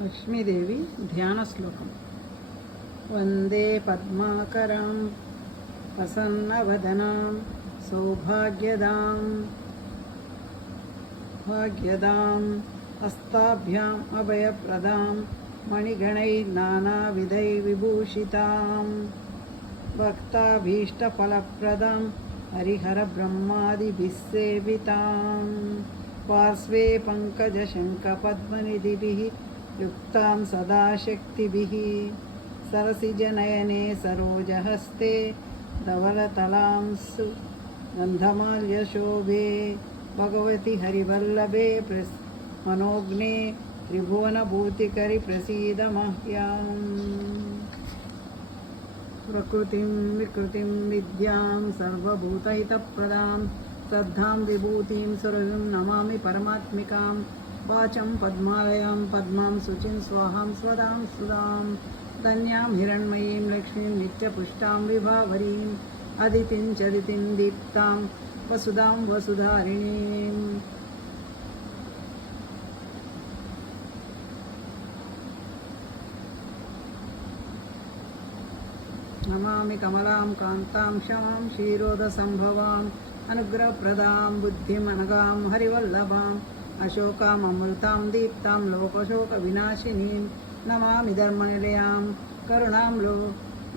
లక్ష్మీదేవి ధ్యాన శ్లోకం. వందే పద్మాకరాం ప్రసన్నవదనాం సౌభాగ్యదాం హస్తాభ్యాం అభయప్రదాం మణిగణైర్నానావిధై విభూషితాం భక్తాభీష్టఫలప్రదాం హరిహరబ్రహ్మాదిభిः సేవితాం పార్శ్వే పంకజశంఖపద్మనిధిభిः युक्तां सदा शक्तिभिः सरसिजनयने सरोजहस्ते धवलतलां गन्धमाल्यशोभे भगवति हरिवल्लभे मनोज्ञे त्रिभुवनभूतिकरि प्रसीद मह्याम् प्रकृतिं विकृतिं विद्यां सर्वभूतहितप्रदां श्रद्धां विभूतिं सुरभिं नमामि परमात्मिकां वाचं पद्मालयां पद्मां शुचिं स्वाहां स्वदां सुधां धन्यां हिरण्मयीं लक्ष्मीं नित्यपुष्टां विभावरीम् अदितिं चदितिं दीप्तां वसुधां वसुधारिणीम् नमामि कमलां कान्तां क्षमां क्षीरोदसम्भवाम् अनुग्रहप्रदां बुद्धिम् अनगां हरिवल्लभाम् अशोकाम् अमृतां दीप्तां लोकशोकविनाशिनीं नमामि धर्मनिलयां करुणां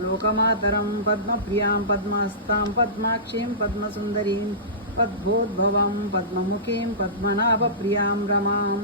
लोकमातरं पद्मप्रियां पद्महस्तां पद्माक्षीं पद्मसुन्दरीं पद्मोद्भवं पद्ममुखीं पद्मनाभप्रियां रमां